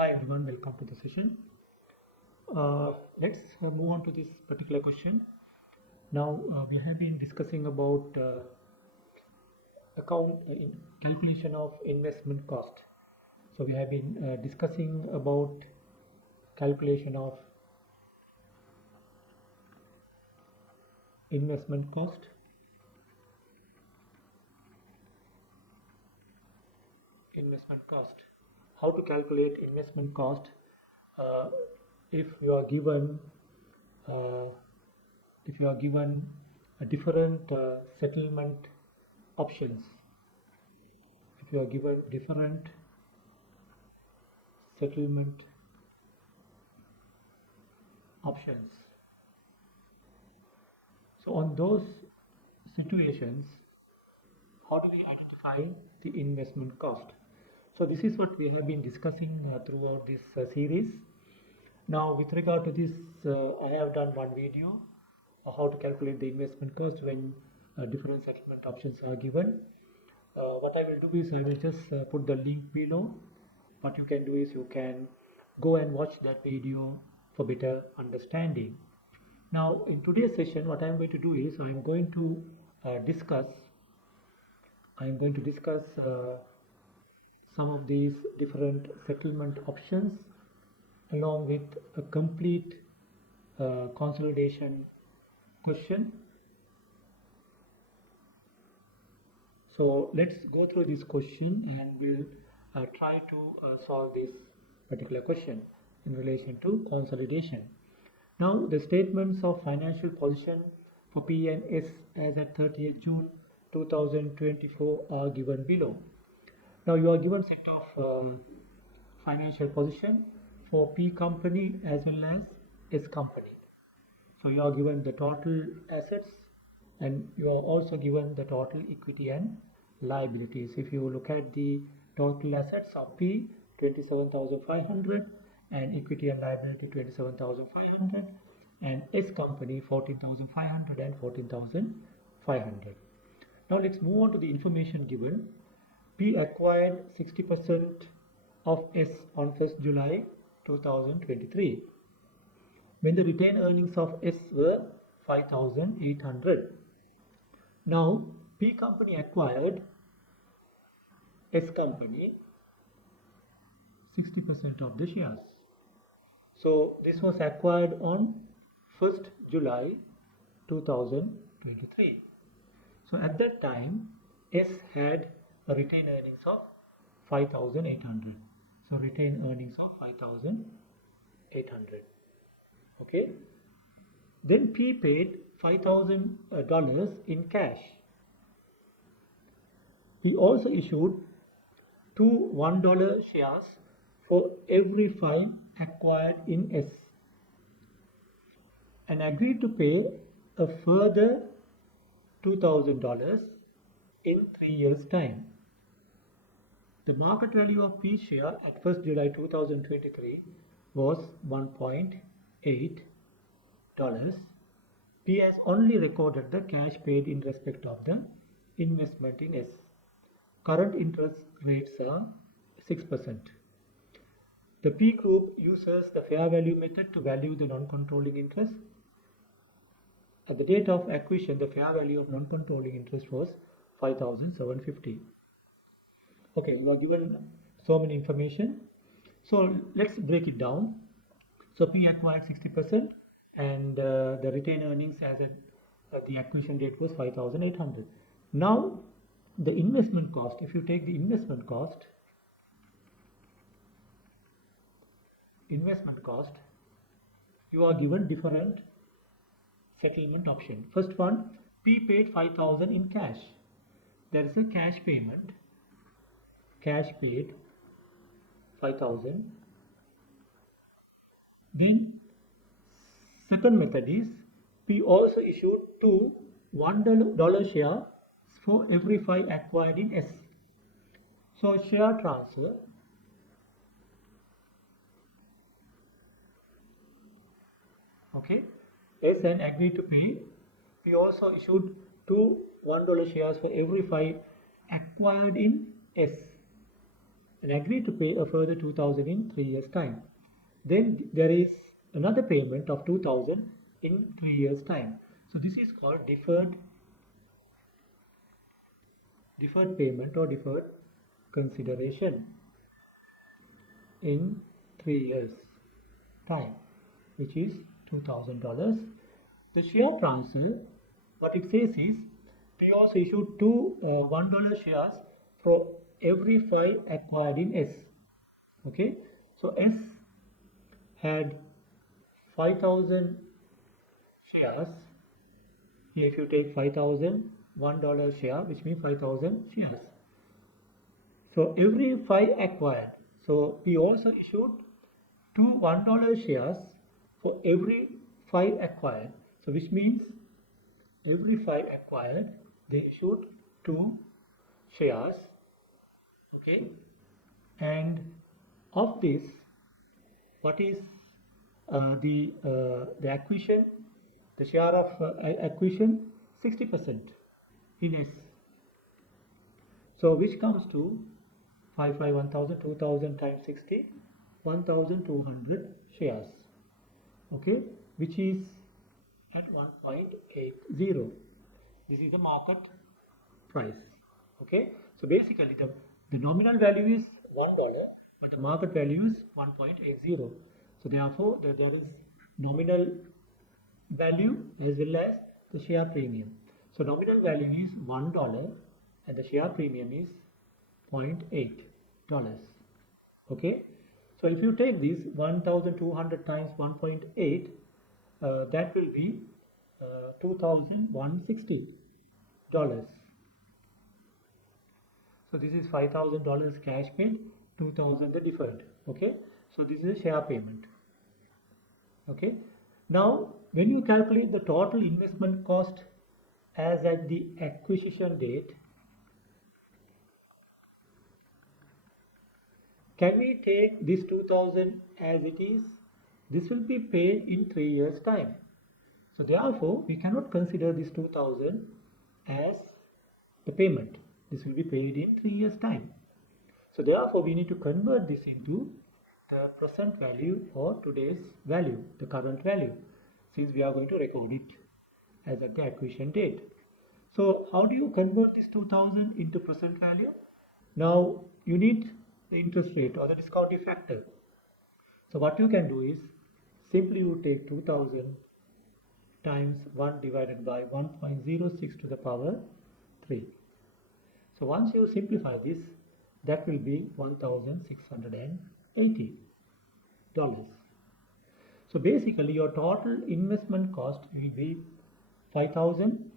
Hi everyone, welcome to the session. Let's move on to this particular question. Now we have been discussing about in calculation of investment cost. So we have been discussing about calculation of investment cost. How to calculate investment cost if you are given uh, a different settlement options. If you are given different settlement options. So on those situations, how do we identify the investment cost? So this is what we have been discussing throughout this series. Now with regard to this, I have done one video how to calculate the investment cost when different settlement options are given. What I will do is I will just put the link below. What you can do is you can go and watch that video for better understanding. Now in today's session, what I am going to do is I am going to discuss some of these different settlement options along with a complete consolidation question. So let's go through this question and we'll try to solve this particular question in relation to consolidation. Now the statements of financial position for P and S as at 30th June 2024 are given below. Now you are given set of financial position for P company as well as S company. So you are given the total assets and you are also given the total equity and liabilities. If you look at the total assets of P, 27,500 and equity and liability 27,500 and S company 14,500 and 14,500. Now let's move on to the information given. P acquired 60% of S on 1st July 2023 when the retained earnings of S were 5,800. Now P company acquired S company 60% of the shares. So this was acquired on 1st July 2023. So at that time S had a retained earnings of 5,800. So retained earnings of 5,800. Okay. Then P paid $5,000 in cash. He also issued two $1 shares for every 5 acquired in S and agreed to pay a further $2,000 in 3 years' time. The market value of P share at 1st July 2023 was $1.8. P has only recorded the cash paid in respect of the investment in S. Current interest rates are 6%. The P group uses the fair value method to value the non-controlling interest. At the date of acquisition, the fair value of non-controlling interest was 5,750. Okay, you are given so many information. So let's break it down. So P acquired 60% and the retained earnings as at the acquisition date was 5,800. Now the investment cost, if you take the investment cost, you are given different settlement option. First one, P paid 5,000 in cash. There is a cash payment. Cash paid 5,000. Then second method is P also issued two $1 share for every 5 acquired in S. So share transfer. Okay. S and agreed to pay. P also issued two $1 shares for every 5 acquired in S. and agreed to pay a further 2,000 in 3 years' time. Then there is another payment of 2,000 in 3 years' time. So this is called deferred payment or deferred consideration in 3 years' time, which is $2,000. The share transfer, what it says is, we also issued two $1 shares for every 5 acquired in S. Okay, so S had 5,000 shares. Here if you take 5,000 $1 share, which means 5,000 shares. So every 5 acquired. So we also issued two $1 shares for every 5 acquired. So which means every 5 acquired, they issued 2 shares. Okay, and of this, what is the acquisition? The share of acquisition 60% in S. So which comes to 1,000, 2,000 times 60, 1,200 shares. Okay, which is at 1.80. This is the market price. Okay, so basically the nominal value is $1, but the market value is 1.80. So therefore there is nominal value as well as the share premium. So nominal value is $1 and the share premium is $0.8. Okay, so if you take this 1,200 times 1.8, that will be $2,160. So this is $5,000 cash paid, 2,000 the deferred. Okay, so this is a share payment. Okay, now when you calculate the total investment cost as at the acquisition date, can we take this 2,000 as it is? This will be paid in 3 years' time. So therefore, we cannot consider this 2,000 as the payment. This will be paid in 3 years' time. So therefore, we need to convert this into the present value or today's value, the current value, since we are going to record it as at the acquisition date. So how do you convert this 2,000 into present value? Now you need the interest rate or the discounting factor. So what you can do is simply you take 2,000 times 1 divided by 1.06 to the power 3. So once you simplify this, that will be $1,680. So basically your total investment cost will be 5,000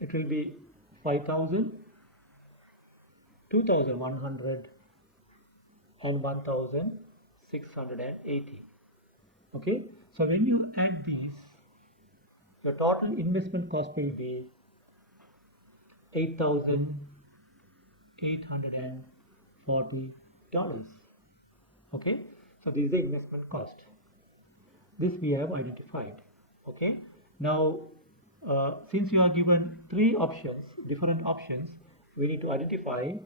it will be 5,000, 2,100 and 1,680. Okay, so when you add these, your total investment cost will be $8,840. Okay, so this is the investment cost. This we have identified. Okay, now since you are given 3 options, different options, we need to identify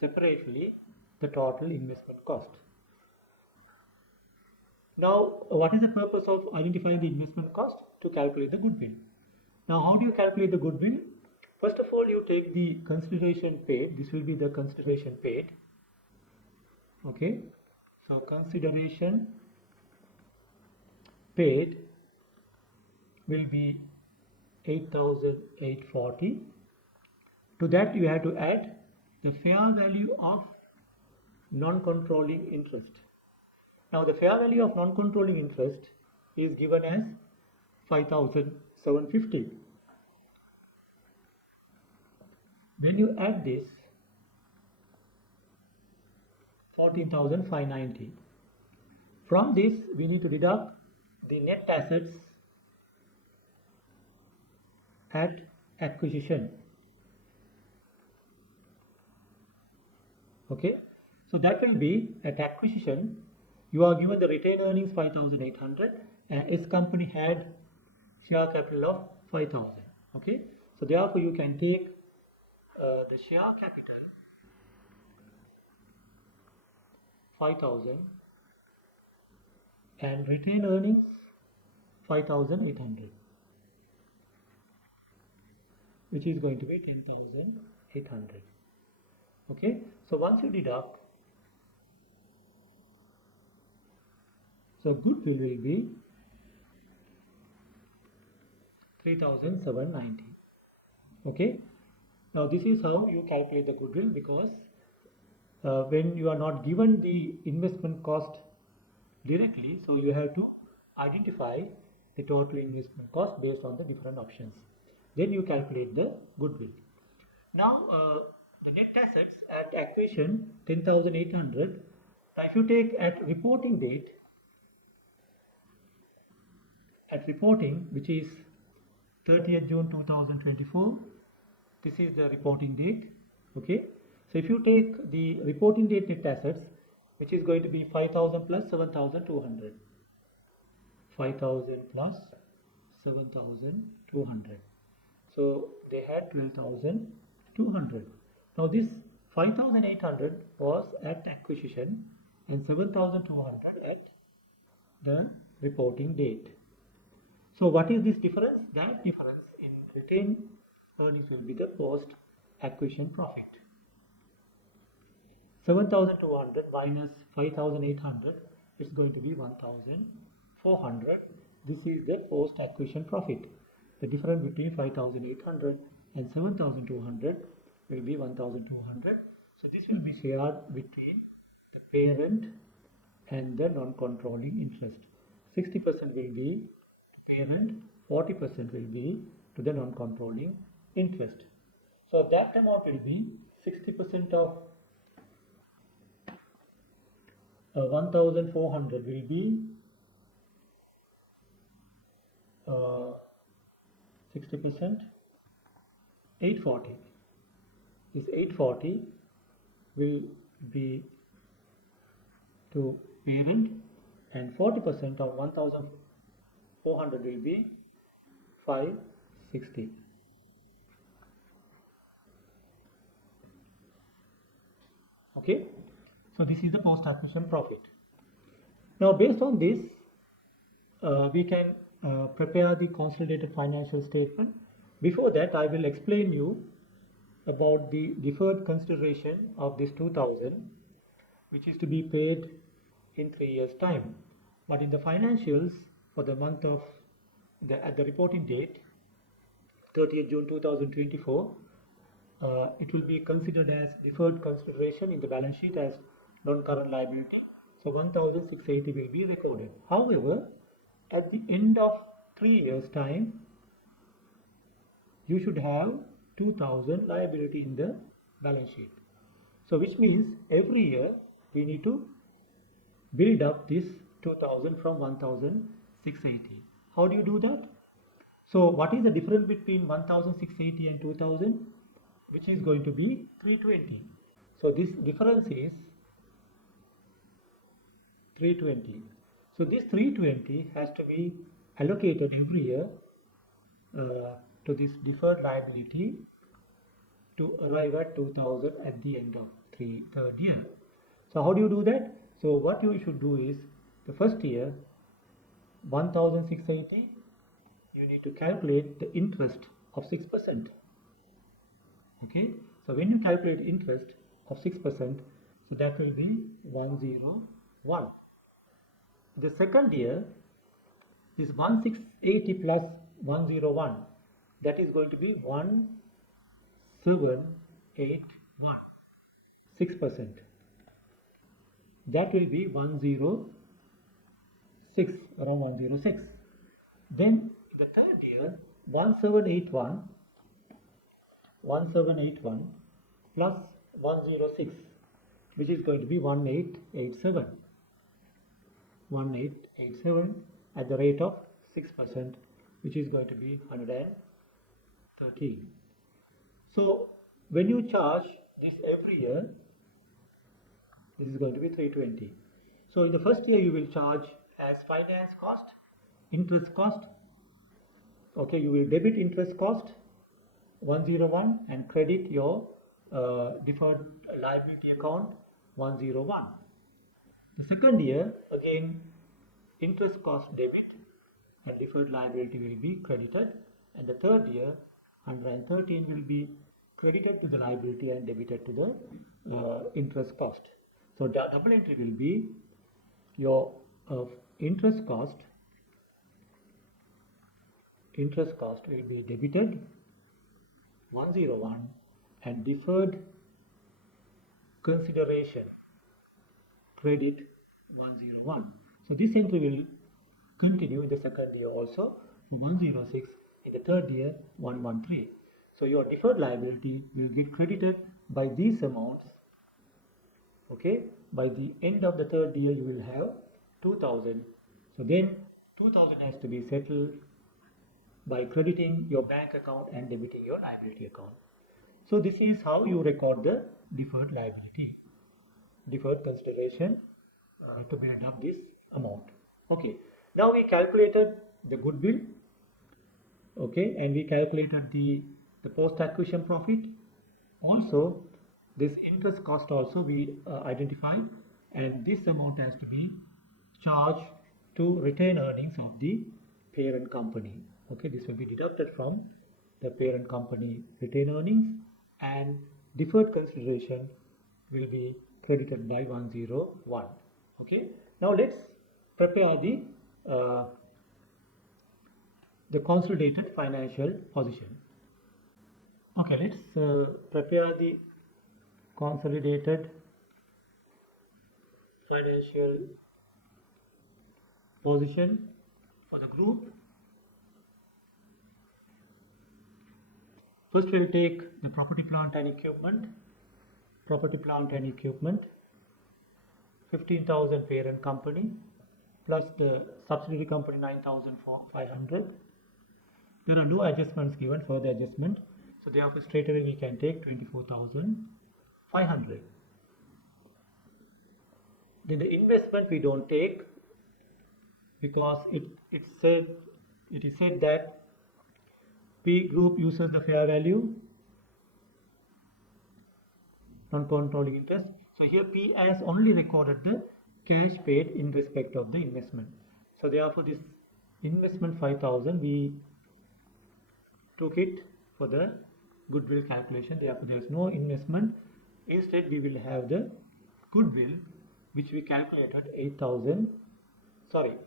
separately the total investment cost. Now, what is the purpose of identifying the investment cost? To calculate the goodwill. Now, how do you calculate the goodwill? First of all, you take the consideration paid. This will be the consideration paid. Okay, so consideration paid will be 8,840. To that you have to add the fair value of non-controlling interest. Now the fair value of non-controlling interest is given as 5,750. When you add this, 14,590. From this we need to deduct the net assets at acquisition. Okay, so that will be at acquisition. You are given the retained earnings 5,800 and its company had share capital of 5,000. Okay, So therefore you can take the share capital 5,000 and retained earnings 5,800, which is going to be 10,800. Okay, so once you deduct, so goodwill will be 3,790. Okay, now this is how you calculate the goodwill, because when you are not given the investment cost directly, so you have to identify the total investment cost based on the different options. Then you calculate the goodwill. Now the net assets at acquisition 10,800. Now if you take at reporting date, which is 30th June 2024, this is the reporting date. Okay, so if you take the reporting date net assets, which is going to be 5,000 plus 7,200, 5,000 plus 7,200, so they had 12,200. Now this 5,800 was at acquisition and 7,200 at the reporting date. So what is this difference? That difference in retained earnings will be the post acquisition profit. 7,200 minus 5,800 is going to be 1,400. This is the post acquisition profit. The difference between 5,800 and 7,200 will be 1,200. So this will be shared between the parent and the non-controlling interest. 60% will be parent, 40% will be to the non-controlling interest. So that amount will be 60% of 1,400 will be 60%, 840. This 840 will be to parent, and 40% of 1,400 will be 560. Okay, so this is the post acquisition profit. Now based on this, we can prepare the consolidated financial statement. Before that, I will explain you about the deferred consideration of this 2,000, which is to be paid in 3 years time. But in the financials for the month of at the reporting date 30th June 2024, it will be considered as deferred consideration in the balance sheet as non-current liability. So 1,680 will be recorded. However, at the end of 3 years time, you should have 2,000 liability in the balance sheet. So which means every year we need to build up this 2,000 from 1,680. How do you do that? So what is the difference between 1,680 and 2,000? Which is going to be 320. So this difference is 320. So this 320 has to be allocated every year to this deferred liability to arrive at 2,000 at the end of third year. So how do you do that? So what you should do is, the first year 1,680, you need to calculate the interest of 6%. Okay, so when you calculate interest of 6%, so that will be 101. The second year, this 1,680 plus 101, that is going to be 1,781, 6%. That will be 106, around 106. Then the third year, 1,781 plus 106, which is going to be 1887 at the rate of 6%, which is going to be 113. So when you charge this every year, this is going to be 320. So in the first year you will charge as finance cost, interest cost. Okay, you will debit interest cost 101 and credit your deferred liability account 101. The second year, again, interest cost debit and deferred liability will be credited, and the third year 113 will be credited to the liability and debited to the interest cost. So double entry will be your interest cost will be debited 101 and deferred consideration credit 101. So this entry will continue in the second year also, 106, in the third year 113. So your deferred liability will get credited by these amounts. Okay, by the end of the third year you will have 2000. So then 2000 has to be settled by crediting your bank account and debiting your liability account. So this is how you record the deferred liability, deferred consideration to build up this amount. Okay, now we calculated the goodwill, okay, and we calculated the post acquisition profit. Also this interest cost also we identified, and this amount has to be charged to retained earnings of the parent company. Okay, this will be deducted from the parent company retained earnings, and deferred consideration will be credited by 101. Okay, now let's prepare the consolidated financial position. Okay, let's prepare the consolidated financial position for the group. First we will take the property, plant and equipment. Property, plant and equipment, 15,000 parent company plus the subsidiary company 9,500. There are no adjustments given, further adjustment. So therefore straight away we can take 24,500. Then the investment we don't take, because it is said that P group uses the fair value non-controlling interest. So here P has only recorded the cash paid in respect of the investment. So therefore this investment 5,000 we took it for the goodwill calculation. Therefore there is no investment. Instead we will have the goodwill, which we calculated 8,000. Sorry,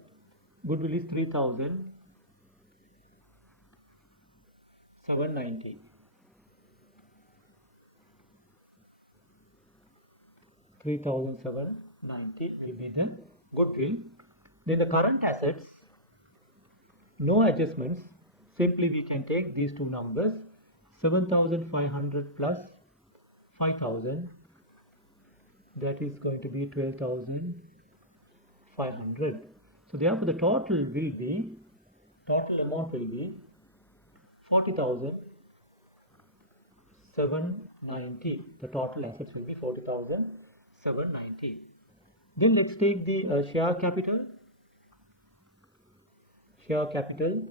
goodwill is 3,790. 3,790 will be the goodwill. Then the current assets, no adjustments. Simply we can take these two numbers, 7,500 plus 5,000. That is going to be 12,500. So therefore the total amount will be 40,790. The total assets will be 40,790. Then let's take the share capital. Share capital.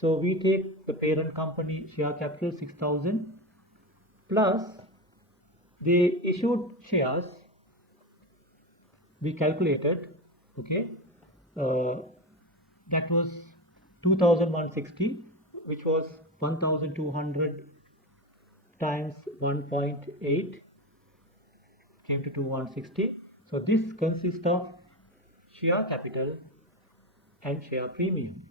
So we take the parent company share capital 6,000 plus the issued shares we calculated. Okay, that was 2,160, which was 1,200 times 1.8 came to 2,160. So this consists of share capital and share premium.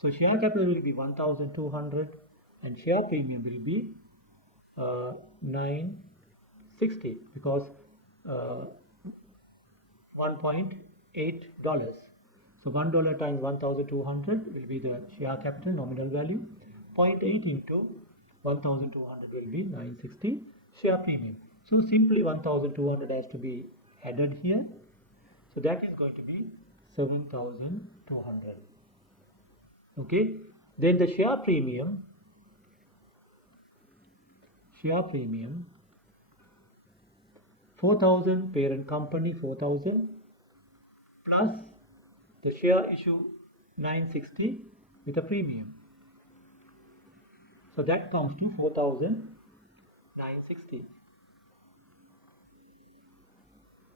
So share capital will be 1,200 and share premium will be 960, because $1.8. So $1 times 1,200 will be the share capital nominal value. 0.8 into 1,200 will be 960 share premium. So simply 1,200 has to be added here. So that is going to be 7,200. Okay. Then the share premium 4,000 parent company 4,000 plus the share issue 960 with a premium. So that comes to 4,960.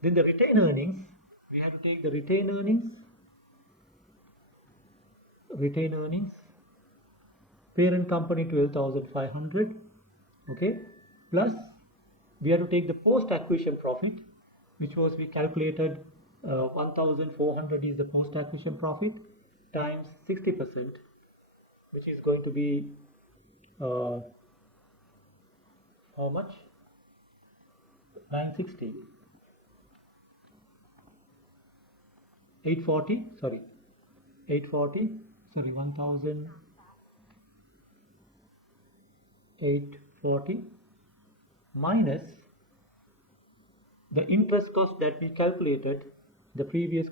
Then the retained earnings, we have to take the retained earnings, parent company 12,500, okay, plus we have to take the post acquisition profit, which was we calculated 1,400 is the post acquisition profit times 60%, which is going to be how much? 960. 840, sorry, 840, sorry, 1,840 minus the interest cost that we calculated the previous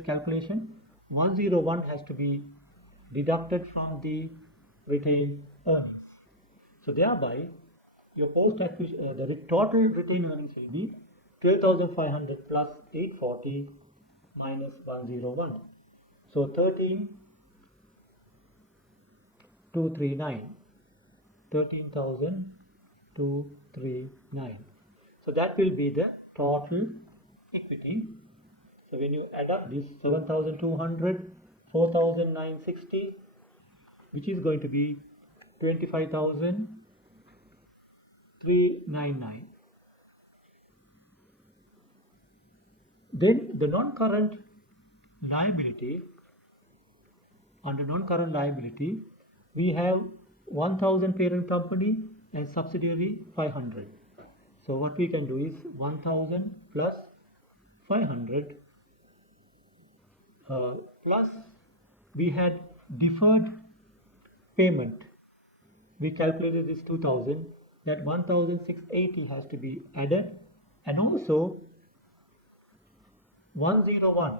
calculation. 101 has to be deducted from the retained earnings. So thereby your post acquisition the total retained earnings will be 12,500 plus 840 minus 101. So 13,239. 13,239. So that will be the total equity. So when you add up this 7,200, 4,960, which is going to be 25,399. Then the non-current liability, under non-current liability, we have 1,000 parent company and subsidiary 500. So what we can do is 1,000 plus 500 plus we had deferred payment. We calculated this 2,000. That 1,680 has to be added, and also 101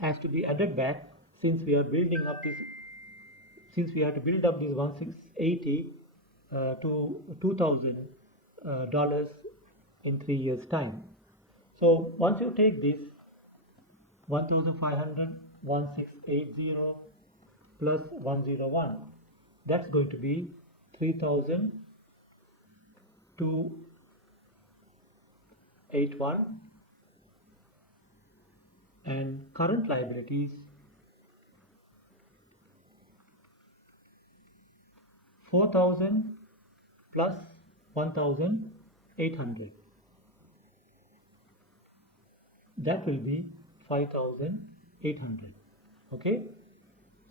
has to be added back since we are building up this. Since we have to build up this 1,680 to $2,000 in 3 years' time. So once you take this 1,500, 1,680 plus 101, that's going to be 3,281, and current liabilities 4,000 plus 1,800. That will be 5,800. Okay,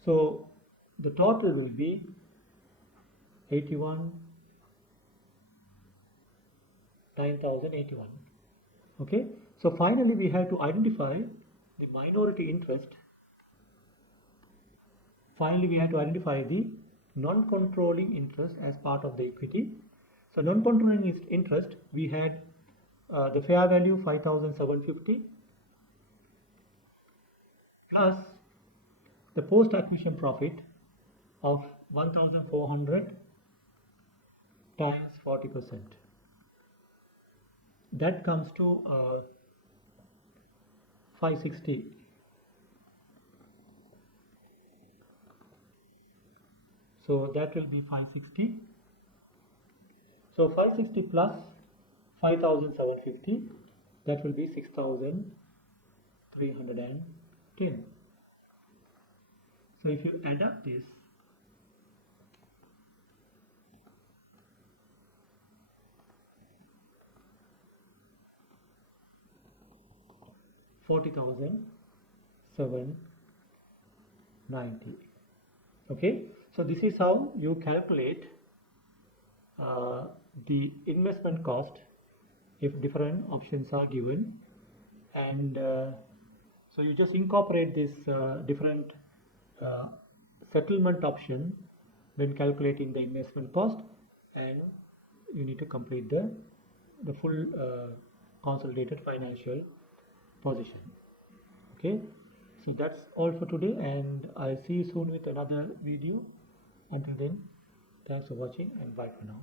so the total will be 9,081. Okay, so finally we have to identify the minority interest. Finally we have to identify the non-controlling interest as part of the equity. So non-controlling interest, we had the fair value 5,750 plus the post acquisition profit of 1,400 times 40%. That comes to 560. So that will be 560. So 560 plus 5,750, that will be 6,310. So if you add up this, $40,790. Okay, so this is how you calculate the investment cost if different options are given, and so you just incorporate this different settlement option when calculating the investment cost, and you need to complete the full consolidated financial position. Okay, so that's all for today, and I'll see you soon with another video. Until then, thanks for watching and bye for now.